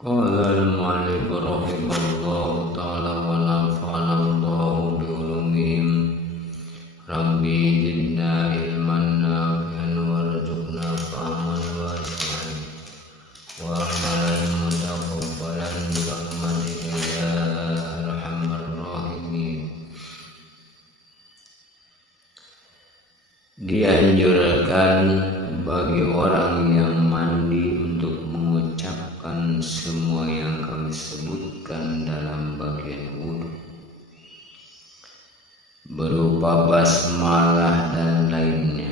Qala al-mu'allif rahimahullahu ta'ala wa nafa'ana Allahu bi ulumihim. Rabbi zidna ilman nafi'an warzuqna fahman wasi'an wa amalan mutaqabbalan bi rahmatika ya arhamar rahimin. Dianjurkan bagi orang yang mandi untuk mengucapkan semua yang kami sebutkan dalam bagian wudhu, berupa basmalah dan lainnya.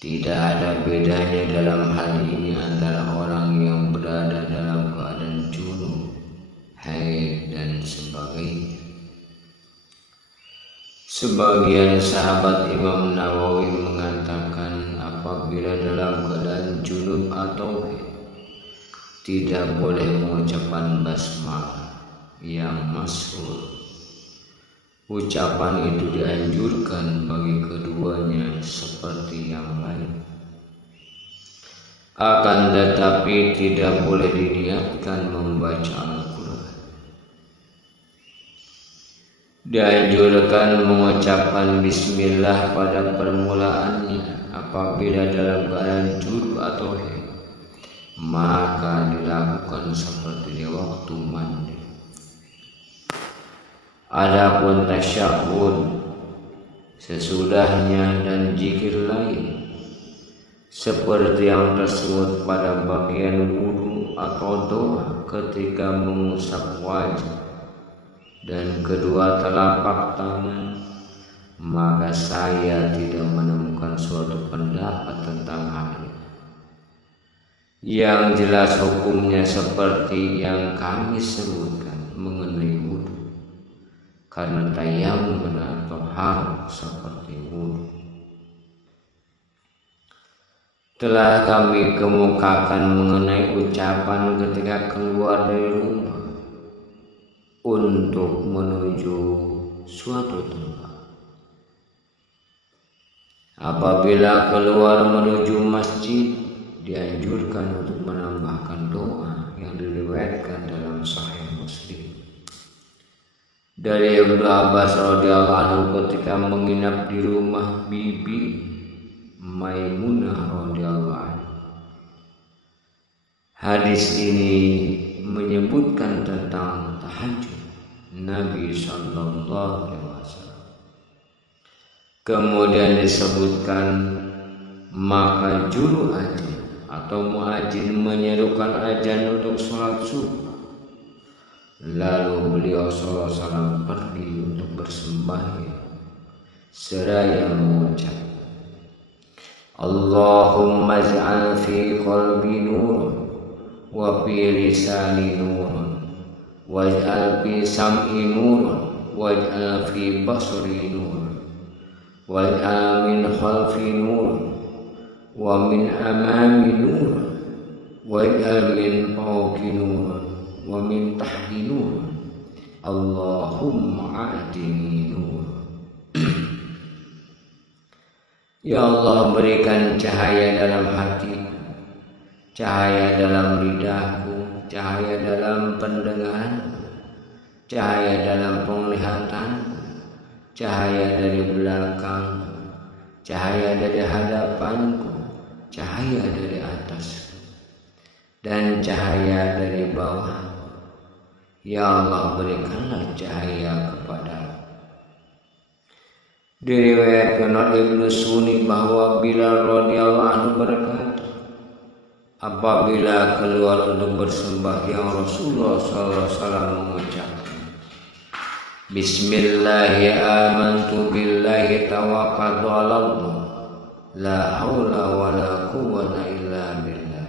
Tidak ada bedanya dalam hal ini antara orang yang berada dalam keadaan junub, haid dan sebagainya. Sebagian sahabat Imam Nawawi mengatakan apabila dalam keadaan junub atau haid tidak boleh mengucapkan basmalah yang masyhur. Ucapan itu dianjurkan bagi keduanya seperti yang lain. Akan tetapi tidak boleh diniatkan membaca Al-Quran. Dianjurkan mengucapkan bismillah pada permulaannya apabila dalam keadaan junub atau haid, maka dilakukan seperti di waktu mandi. Adapun tasyahud sesudahnya dan zikir lain seperti yang tersebut pada bagian wudu atau doa ketika mengusap wajah dan kedua telapak tangan, maka saya tidak menemukan suatu pendapat tentang hal ini. Yang jelas hukumnya seperti yang kami sebutkan mengenai wudu, karena tayammum atau hal seperti wudu telah kami kemukakan mengenai ucapan ketika keluar dari rumah untuk menuju suatu tempat. Apabila keluar menuju masjid, dianjurkan untuk menambahkan doa yang diriwayatkan dalam Sahih Muslim dari Ibnu Abbas radhiyallahu anhu ketika menginap di rumah Bibi Maimunah radhiyallahu anha. Hadis ini menyebutkan tentang tahajud Nabi sallallahu alaihi wasallam. Kemudian disebutkan maka juru azan atau muadzin menyerukan azan untuk sholat subuh. Lalu beliau sallallahu alaihi wasallam pergi untuk bersembahyang seraya mengucap, Allahumma ij'al fi qalbi nurun wa fi lisani nurun waj'al fi sam'i nurun waj'al fi basri nurun waj'al min khalfi nurun wa min amami nurun waj'al min fawqi nurun wa min tahti nurun Allahumma a'tini nurun. Ya Allah, berikan cahaya dalam hatiku, cahaya dalam lidahku, cahaya dalam pendengaranku, cahaya dalam penglihatanku, cahaya dari belakangku, cahaya dari hadapanku, cahaya dari atasku, dan cahaya dari bawahku. Ya Allah, berikanlah cahaya kepadaku. Diriwayatkan oleh Ibnu Sunni bahwa Bilal radhiyallahu anhu berkata, apabila keluar untuk bersembahyang, Rasulullah sallallahu alaihi wasallam mengucapkan, Bismillahi amantu billahi tawakkaltu 'ala Allah la haula wala quwwata illa billah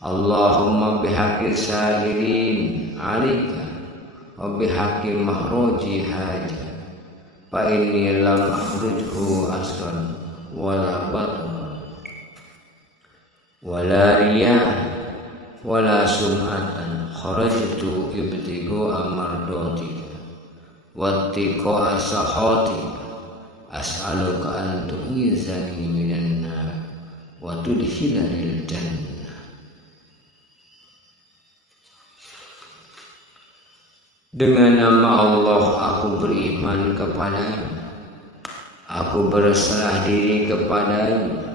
Allahumma bihaqqi sahirin 'alaika wa bihaqqi mahruji hajat fa inni lam akhrujhu asran wala batran wala riya'an wala sum'atan kharajtu ibtigu amardotika wattiqa asahati as'aluka an tu'izani minan nar wa tudkhilani al-jannah. Dengan nama Allah aku beriman kepadanya, aku berserah diri kepadanya.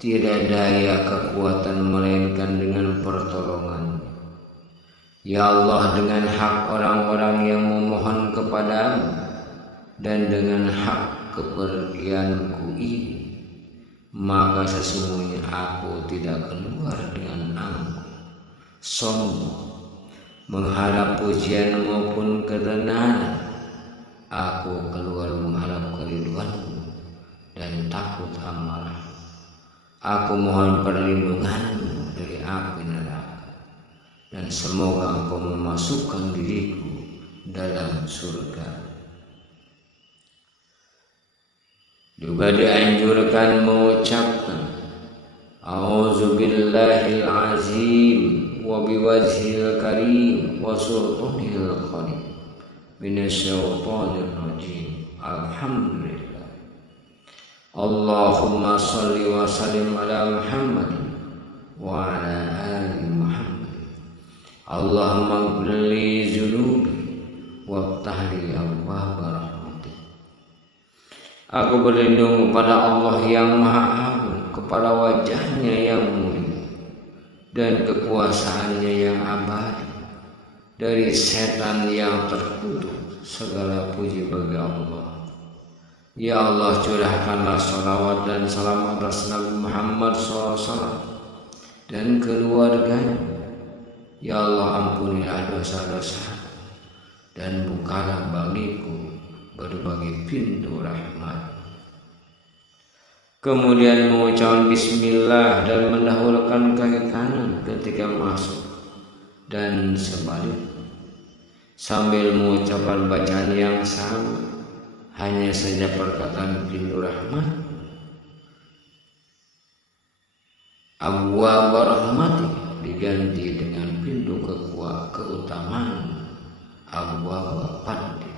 Tidak daya kekuatan melainkan dengan pertolongan. Ya Allah, dengan hak orang-orang yang memohon kepadamu dan dengan hak kepergianku ini, maka sesungguhnya aku tidak keluar dengan angkuh, sombong, mengharap pujian maupun ketenaran. Aku keluar mengharap keriduanmu dan takut amarah. Aku mohon perlindunganmu dari api neraka, dan semoga engkau memasukkan diriku dalam surga. Juga dianjurkan mengucapkan A'udzubillahil azim wa biwajhil karim wa sultanil qadim minasyaitonir rajim. Alhamdulillah. Allahumma salli wa sallim ala Muhammad wa ala ali Muhammad. Allahumma ighfirli dzunubi waftah li abwaab rahmatik. Aku berlindung kepada Allah yang Maha Agung, kepada wajahnya yang mulia dan kekuasaannya yang abadi, dari setan yang terkutuk. Segala puji bagi Allah. Ya Allah, curahkanlah salawat dan salam atas Nabi Muhammad SAW dan keluarganya. Ya Allah, ampunilah dosa-dosa dan bukalah bagiku berbagai pintu rahmat. Kemudian mengucapkan bismillah dan mendahulukan kaki kanan ketika masuk dan sebaliknya, sambil mengucapkan bacaan yang sama. Hanya saja perkataan pintu rahmat, abwaab rahmati, diganti dengan pintu keutamaan, abwaab fadli.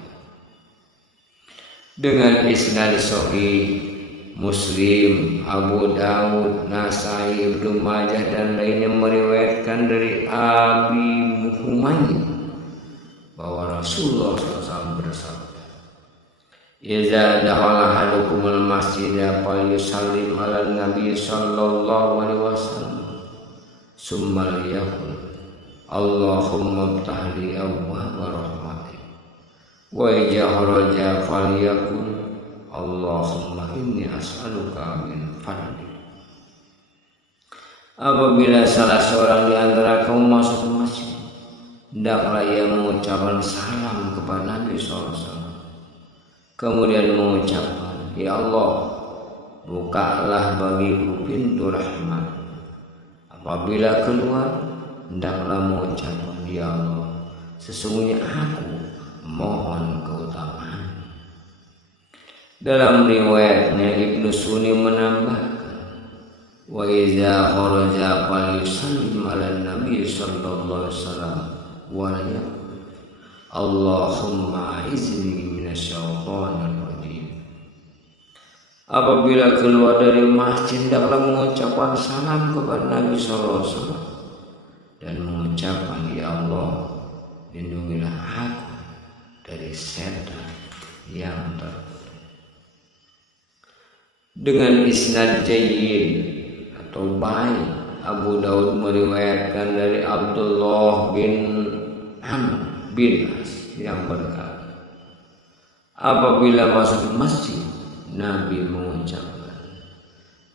Dengan isnad sahih Muslim, Abu Dawud, Nasai, Ibnu Majah dan lainnya meriwayatkan dari Abi Humaid bahwa Rasulullah SAW bersabda, "Iza dakhala ahadukumul masjida falyusallim ala nabi sallallahu alaihi wasallam summa liyaqul Allahumma iftah li abwaab rahmatik wa idza kharaja falyaqul Allahumma inni as'aluka min fadlik." Apabila salah seorang di antara kamu masuk ke masjid, hendaklah ia mengucapkan salam kepada Nabi SAW, kemudian mengucapkan, "Ya Allah, bukalah bagiku pintu rahmat." Apabila keluar, hendaklah mengucapkan, "Ya Allah, sesungguhnya aku mohon keutamaan." Dalam riwayatnya Ibnu Sunni menambahkan, "Wa iza kharaja falyusallim ala nabi sallallahu alaihi wasallam wa yaqul Allahumma izni minasyaitonir rajim." Apabila keluar dari masjid, hendaklah mengucapkan salam kepada Nabi SAW dan mengucapkan, "Ya Allah, lindungilah aku dari setan yang terkutuk." Dengan isnad jayyid atau baik, Abu Daud meriwayatkan dari Abdullah bin Amr bin As yang berkata, apabila masuk masjid, Nabi mengucapkan,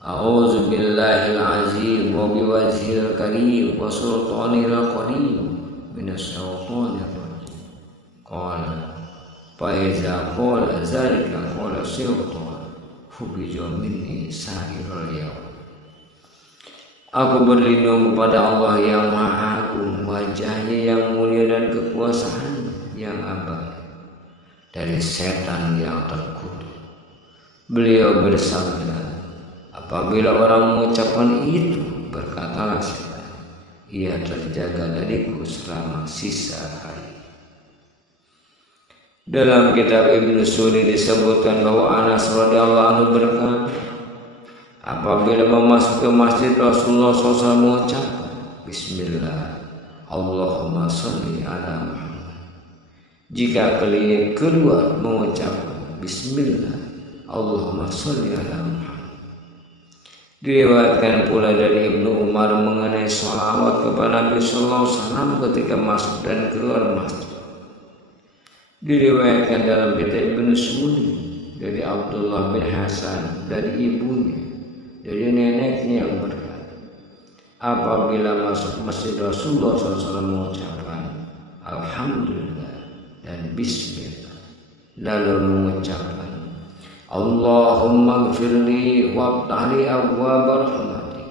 "A'udzubillahil azim wa biwajhil karim wa sultanil qadim minasyaitonir rajim." Qala fa iza qala zalika qala syaitan fubijo minni sa'irul yaum. Aku berlindung kepada Allah yang Maha Agung, wajahnya yang mulia dan kekuasaan yang abadi, dari setan yang terkutuk. Beliau bersabda, apabila orang mengucapkan itu, berkatalah setan, ia terjaga dariku selama sisa hari. Dalam kitab Ibnu Sunni disebutkan bahwa Anas radhiyallahu anhu berkata, apabila memasuki masjid, Rasulullah SAW mengucapkan, Bismillah, Allahumma sholli ala Muhammad. Jika kalian keluar mengucapkan Bismillah, Allahumma sholli ala Muhammad. Diriwayatkan pula dari Ibnu Umar mengenai sholawat kepada Nabi Sallallahu Alaihi Wasallam ketika masuk dan keluar masjid. Diriwayatkan dalam kitab Ibnu Sunni dari Abdullah bin Hasan dari ibunya, dari neneknya yang berkata, apabila masuk masjid Rasulullah SAW mengucapkan Alhamdulillah dan Bismillah, lalu mengucapkan Allahumma gfirli wabtahli abwaba rahmatik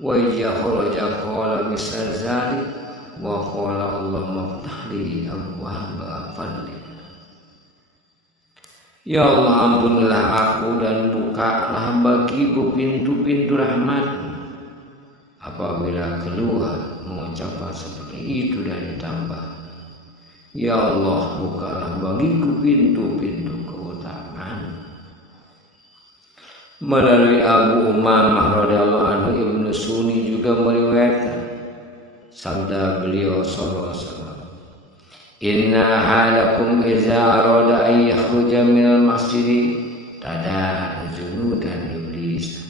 wa iya kharaja qala misal zalik wa qala Allahumma ftahli abwaba fadlik. Ya Allah, ampunilah aku dan bukalah bagiku pintu-pintu rahmat-Mu. Apabila keluar mengucapkan seperti itu dan ditambah, ya Allah, bukalah bagiku pintu-pintu keutamaan. Melalui Abu Umamah radhiyallahu anhu, Ibnu Sunni juga meriwayatkan sabda beliau sallallahu alaihi wasallam, inna ahadakum idza arada an yakhruja minal masjid tada'a junudan iblis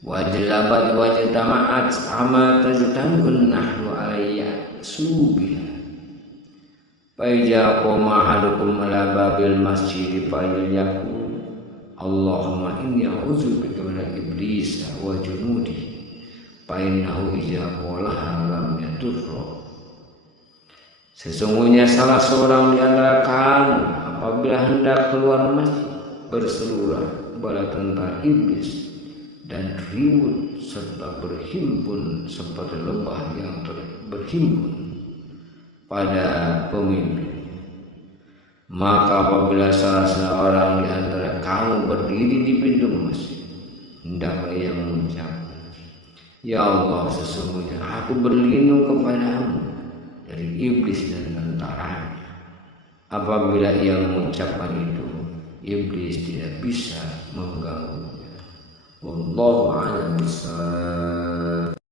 wajlabat wajtama'at ama tajtanun nahnu alayya subila fa idza qama ahadukum ala babil masjid fa yaqul Allahumma inni a'udzubika min iblis wa junudi fa innahu idza qala lam yadurra. Sesungguhnya salah seorang di antara kamu apabila hendak keluar masjid berserulah bala tentara iblis dan ribut serta berhimpun seperti lebah yang berhimpun pada pemimpin. Maka apabila salah seorang di antara kamu berdiri di pintu masjid, hendaklah ia mengucapkan, ya Allah, sesungguhnya aku berlindung kepadamu dari iblis dan tentaranya. Apabila ia mengucapkan itu, iblis tidak bisa mengganggunya. Wallahu a'lam bishawab.